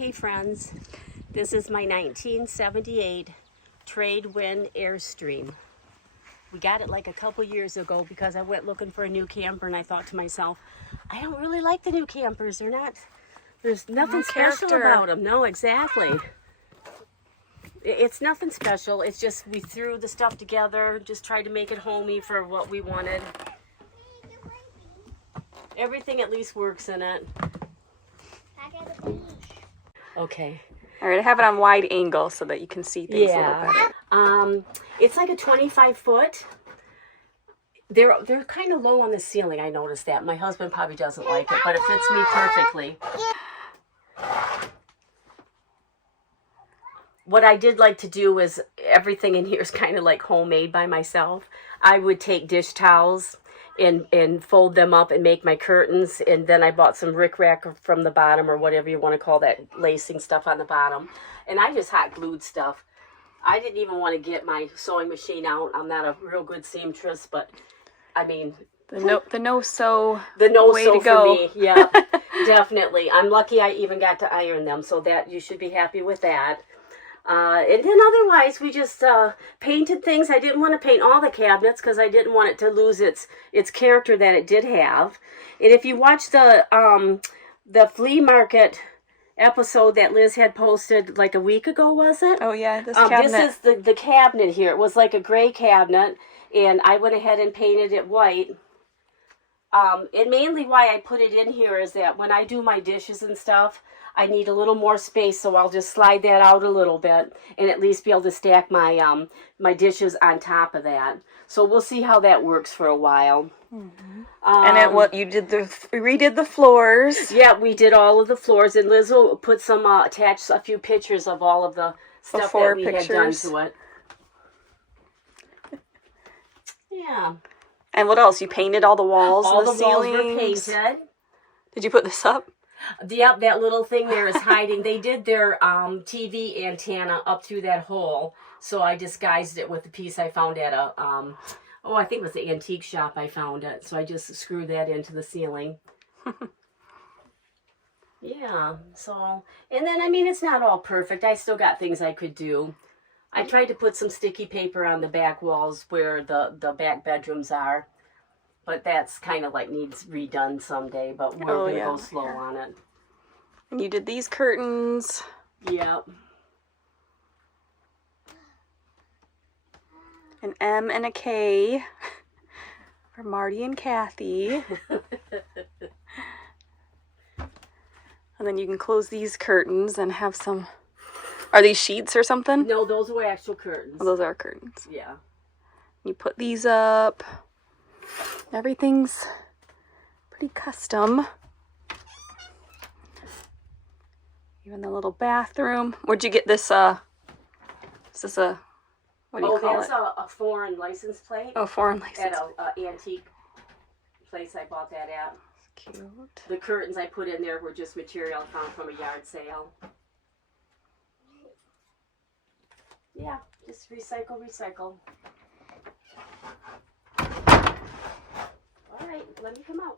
Okay, friends, this is my 1978 trade wind Airstream. We got it like a couple years ago because I went looking for a new camper and I thought to myself, I don't really like the new campers. There's nothing special about them. No, exactly. It's nothing special. It's just we threw the stuff together, just tried to make it homey for what we wanted. Everything at least works in it. Okay. All right, I have it on wide angle so that you can see things a little better. It's like a 25 foot. They're kind of low on the ceiling. I noticed that. My husband probably doesn't like it, but it fits me perfectly. What I did like to do is everything in here is kind of like homemade by myself. I would take dish towels and fold them up and make my curtains, and then I bought some rickrack from the bottom, or whatever you want to call that lacing stuff on the bottom, and I just hot glued stuff. I didn't even want to get my sewing machine out. I'm not a real good seamstress, but I mean, the no-sew way to go. For me. Yeah, definitely. I'm lucky I even got to iron them, so that you should be happy with that. And then otherwise, we just painted things. I didn't want to paint all the cabinets because I didn't want it to lose its character that it did have. And if you watch the flea market episode that Liz had posted like a week ago, was it? Oh yeah, this cabinet. This is the cabinet here. It was like a gray cabinet, and I went ahead and painted it white. And mainly why I put it in here is that when I do my dishes and stuff, I need a little more space, so I'll just slide that out a little bit and at least be able to stack my my dishes on top of that. So we'll see how that works for a while. Mm-hmm. And you redid the floors. Yeah, we did all of the floors, and Liz will put some attach a few pictures of all of the stuff that we had done to it. Yeah. And what else? You painted all the walls, all the ceilings. Walls were painted. Did you put this up? Yep, that little thing there is hiding. They did their TV antenna up through that hole, so I disguised it with a piece I found at a, I think it was the antique shop I found it. So I just screwed that into the ceiling. Yeah, so, and then, I mean, it's not all perfect. I still got things I could do. I tried to put some sticky paper on the back walls where the back bedrooms are. But that's kind of like needs redone someday, but we're going to go slow on it. And you did these curtains. Yep. An M and a K for Marty and Kathy. And then you can close these curtains and have some... Are these sheets or something? No, those were actual curtains. Oh, those are curtains. Yeah. You put these up. Everything's pretty custom. Even the little bathroom. Where'd you get this, is this a, what do you call it? Oh, that's a foreign license plate. Oh, foreign license. At an antique place I bought that at. Cute. The curtains I put in there were just material found from a yard sale. Yeah, just recycle. All right, let me come out.